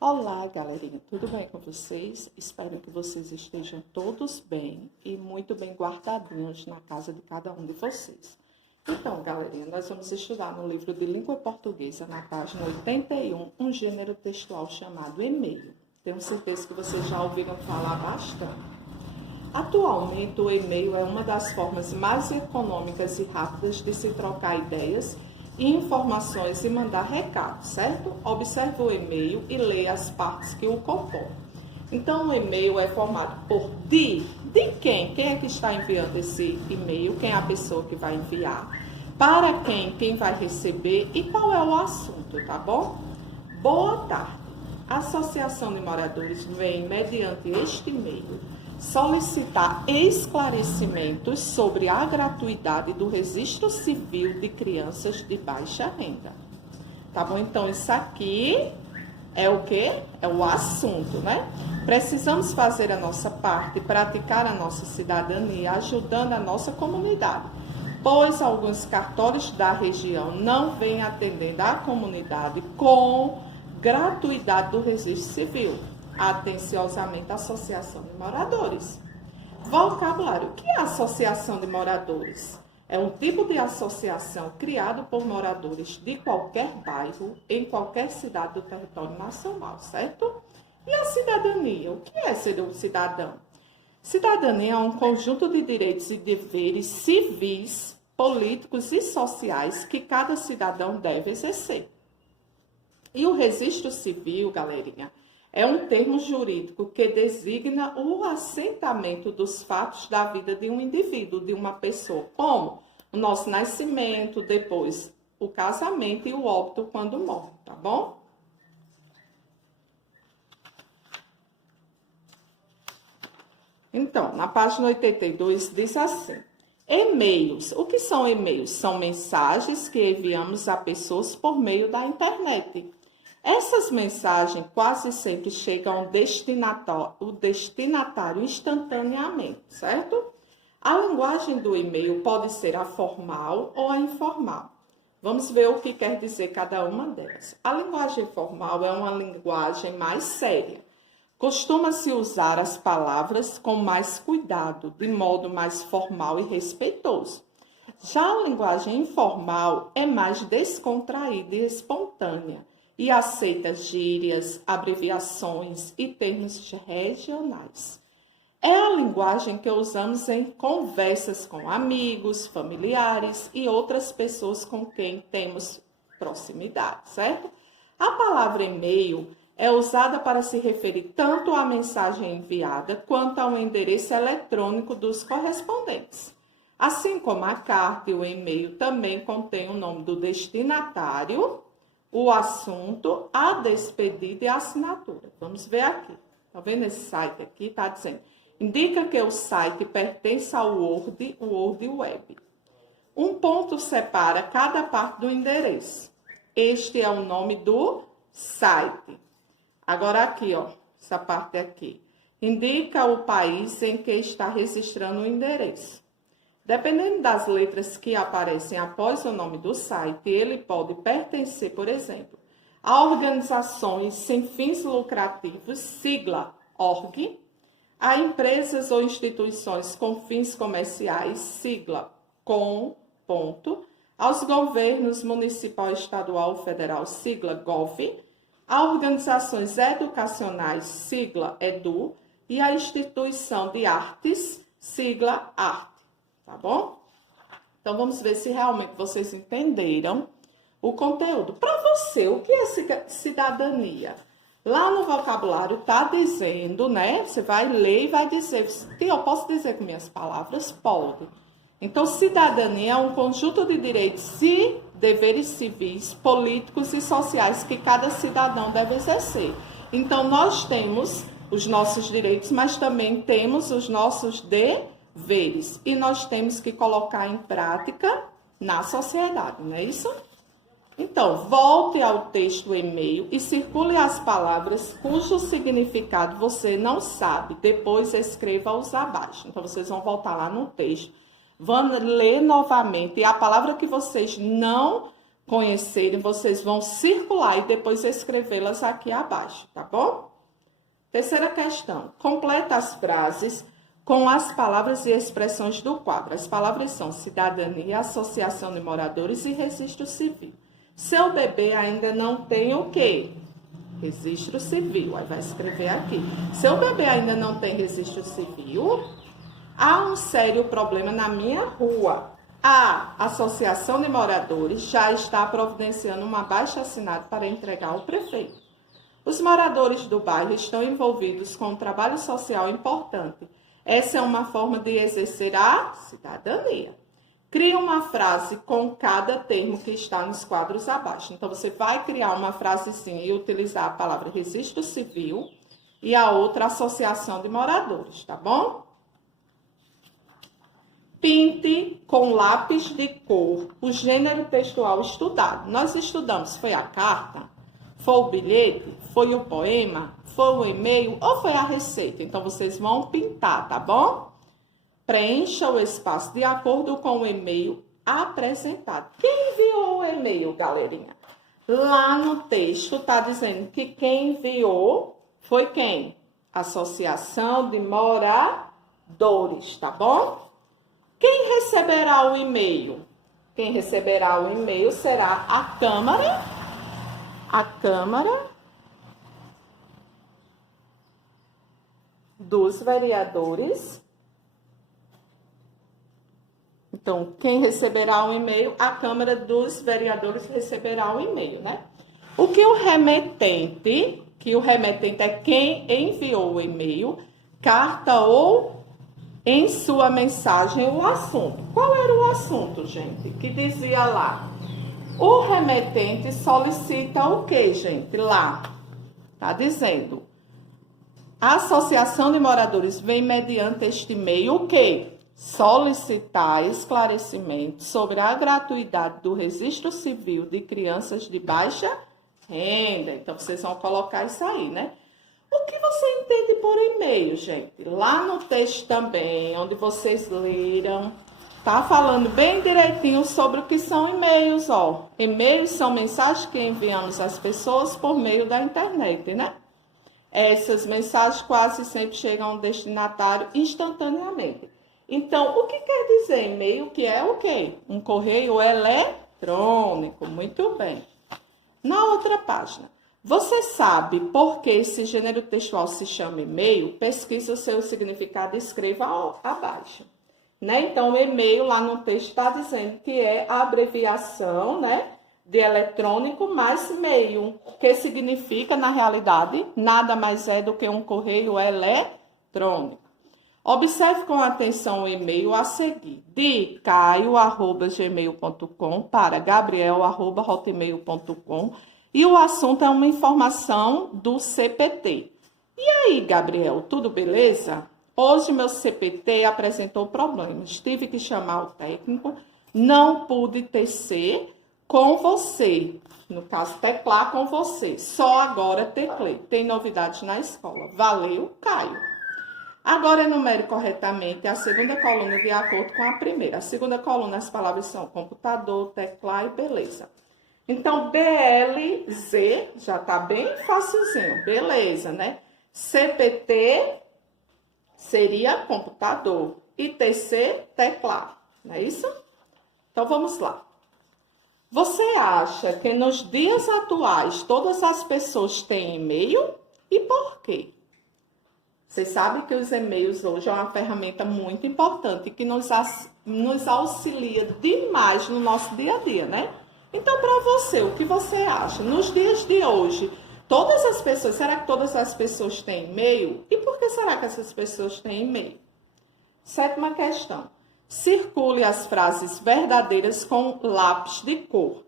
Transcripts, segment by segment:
Olá, galerinha, tudo bem com vocês? Espero que vocês estejam todos bem e muito bem guardadinhos na casa de cada um de vocês. Então, galerinha, nós vamos estudar no livro de língua portuguesa, na página 81, um gênero textual chamado e-mail. Tenho certeza que vocês já ouviram falar bastante. Atualmente, o e-mail é uma das formas mais econômicas e rápidas de se trocar ideias e informações e mandar recados, certo? Observe o e-mail e leia as partes que o compõem. Então, o e-mail é formado por de quem? Quem é que está enviando esse e-mail? Quem é a pessoa que vai enviar? Para quem vai receber e qual é o assunto, tá bom? Boa tarde. A Associação de Moradores vem, mediante este e-mail, solicitar esclarecimentos sobre a gratuidade do registro civil de crianças de baixa renda. Tá bom? Então, isso aqui é o quê? É o assunto, né? Precisamos fazer a nossa parte, praticar a nossa cidadania, ajudando a nossa comunidade, pois alguns cartórios da região não vêm atendendo a comunidade com gratuidade do registro civil. Atenciosamente, Associação de Moradores. Vocabulário. O que é Associação de Moradores? É um tipo de associação criado por moradores de qualquer bairro, em qualquer cidade do território nacional, certo? E a cidadania? O que é ser um cidadão? Cidadania é um conjunto de direitos e deveres civis, políticos e sociais que cada cidadão deve exercer. E o registro civil, galerinha, é um termo jurídico que designa o assentamento dos fatos da vida de um indivíduo, de uma pessoa, como o nosso nascimento, depois o casamento e o óbito quando morre, tá bom? Então, na página 82 diz assim: e-mails. O que são e-mails? São mensagens que enviamos a pessoas por meio da internet. Essas mensagens quase sempre chegam ao destinatário instantaneamente, certo? A linguagem do e-mail pode ser a formal ou a informal. Vamos ver o que quer dizer cada uma delas. A linguagem formal é uma linguagem mais séria. Costuma-se usar as palavras com mais cuidado, de modo mais formal e respeitoso. Já a linguagem informal é mais descontraída e espontânea e aceita gírias, abreviações e termos regionais. É a linguagem que usamos em conversas com amigos, familiares e outras pessoas com quem temos proximidade, certo? A palavra e-mail é usada para se referir tanto à mensagem enviada quanto ao endereço eletrônico dos correspondentes. Assim como a carta e o e-mail também contêm o nome do destinatário, o assunto, a despedida e a assinatura. Vamos ver aqui. Tá vendo esse site aqui? Está dizendo, indica que o site pertence ao Word Web. Um ponto separa cada parte do endereço. Este é o nome do site. Agora aqui, ó, essa parte aqui. Indica o país em que está registrando o endereço. Dependendo das letras que aparecem após o nome do site, ele pode pertencer, por exemplo, a organizações sem fins lucrativos, sigla ORG, a empresas ou instituições com fins comerciais, sigla COM, aos governos municipal, estadual, federal, sigla GOV, a organizações educacionais, sigla EDU, e a instituição de artes, sigla ARTE. Tá bom? Então, vamos ver se realmente vocês entenderam o conteúdo. Para você, o que é cidadania? Lá no vocabulário tá dizendo, né? Você vai ler e vai dizer, eu posso dizer com minhas palavras? Pode. Então, cidadania é um conjunto de direitos e deveres civis, políticos e sociais que cada cidadão deve exercer. Então, nós temos os nossos direitos, mas também temos os nossos deveres. E nós temos que colocar em prática na sociedade, não é isso? Então, volte ao texto e-mail e circule as palavras cujo significado você não sabe. Depois escreva-os abaixo. Então, vocês vão voltar lá no texto, vão ler novamente. E a palavra que vocês não conhecerem, vocês vão circular e depois escrevê-las aqui abaixo, tá bom? Terceira questão. Completa as frases com as palavras e expressões do quadro. As palavras são cidadania, associação de moradores e registro civil. Seu bebê ainda não tem o quê? Registro civil. Aí vai escrever aqui. Seu bebê ainda não tem registro civil? Há um sério problema na minha rua. A associação de moradores já está providenciando uma baixa-assinada para entregar ao prefeito. Os moradores do bairro estão envolvidos com um trabalho social importante. Essa é uma forma de exercer a cidadania. Crie uma frase com cada termo que está nos quadros abaixo. Então, você vai criar uma frasezinha e utilizar a palavra registro civil e a outra associação de moradores, tá bom? Pinte com lápis de cor o gênero textual estudado. Nós estudamos, foi a carta, foi o bilhete, foi o poema, foi o e-mail ou foi a receita? Então, vocês vão pintar, tá bom? Preencha o espaço de acordo com o e-mail apresentado. Quem enviou o e-mail, galerinha? Lá no texto está dizendo que quem enviou foi quem? Associação de moradores, tá bom? Quem receberá o e-mail? Quem receberá o e-mail será a Câmara dos Vereadores. Então, quem receberá o e-mail? A Câmara dos Vereadores receberá o e-mail, né? O remetente é quem enviou o e-mail, carta ou em sua mensagem o assunto. Qual era o assunto, gente? Que dizia lá. O remetente solicita o quê, gente? Lá. Tá dizendo. A Associação de Moradores vem mediante este e-mail o quê? Solicitar esclarecimento sobre a gratuidade do registro civil de crianças de baixa renda. Então, vocês vão colocar isso aí, né? O que você entende por e-mail, gente? Lá no texto também, onde vocês leram, tá falando bem direitinho sobre o que são e-mails, ó. E-mails são mensagens que enviamos às pessoas por meio da internet, né? Essas mensagens quase sempre chegam ao destinatário instantaneamente. Então, o que quer dizer e-mail? Que é o quê? Um correio eletrônico. Muito bem. Na outra página. Você sabe por que esse gênero textual se chama e-mail? Pesquise o seu significado e escreva abaixo. Né? Então, o e-mail lá no texto está dizendo que é a abreviação, né, de eletrônico mais meio, que significa, na realidade, nada mais é do que um correio eletrônico. Observe com atenção o e-mail a seguir, de caio@gmail.com para gabriel@hotmail.com. E o assunto é uma informação do CPT. E aí, Gabriel, tudo beleza? Hoje meu CPT apresentou problemas. Tive que chamar o técnico. Não pude tecer com você. No caso, teclar com você. Só agora teclei. Tem novidades na escola. Valeu, Caio. Agora enumere corretamente a segunda coluna de acordo com a primeira. A segunda coluna, as palavras são computador, teclar e beleza. Então, BLZ já tá bem facilzinho, beleza, né? CPT seria computador e TC, teclado, não é isso? Então, vamos lá. Você acha que nos dias atuais todas as pessoas têm e-mail? E por quê? Vocês sabem que os e-mails hoje é uma ferramenta muito importante que nos auxilia demais no nosso dia a dia, né? Então, para você, o que você acha? Nos dias de hoje, todas as pessoas, será que todas as pessoas têm e-mail? E por que será que essas pessoas têm e-mail? Sétima questão. Circule as frases verdadeiras com lápis de cor.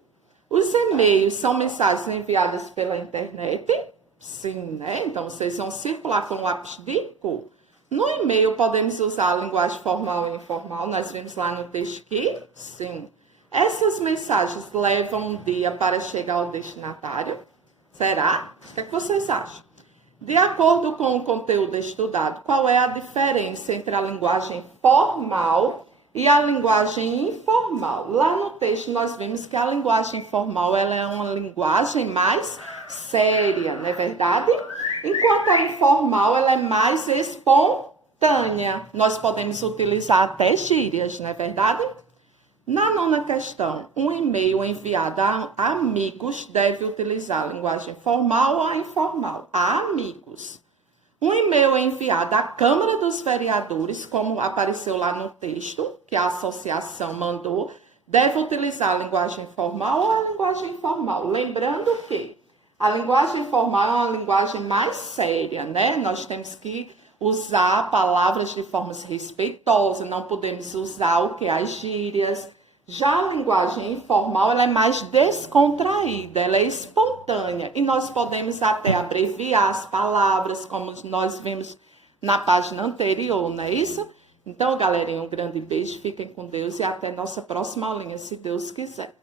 Os e-mails são mensagens enviadas pela internet? Sim, né? Então, vocês vão circular com lápis de cor. No e-mail, podemos usar a linguagem formal e informal. Nós vimos lá no texto que sim. Essas mensagens levam um dia para chegar ao destinatário? Será? O que é que vocês acham? De acordo com o conteúdo estudado, qual é a diferença entre a linguagem formal E a linguagem informal. Lá no texto nós vimos que a linguagem informal ela é uma linguagem mais séria, não é verdade? Enquanto a informal ela é mais espontânea. Nós podemos utilizar até gírias, não é verdade? Na nona questão, um e-mail enviado a amigos deve utilizar a linguagem formal ou a informal? A amigos. Um e-mail enviado à Câmara dos Vereadores, como apareceu lá no texto, que a associação mandou, deve utilizar a linguagem formal ou a linguagem informal? Lembrando que a linguagem formal é uma linguagem mais séria, né? Nós temos que usar palavras de formas respeitosas, não podemos usar o que? As gírias. Já a linguagem informal, ela é mais descontraída, ela é espontânea. E nós podemos até abreviar as palavras, como nós vimos na página anterior, não é isso? Então, galerinha, um grande beijo, fiquem com Deus e até nossa próxima aulinha, se Deus quiser.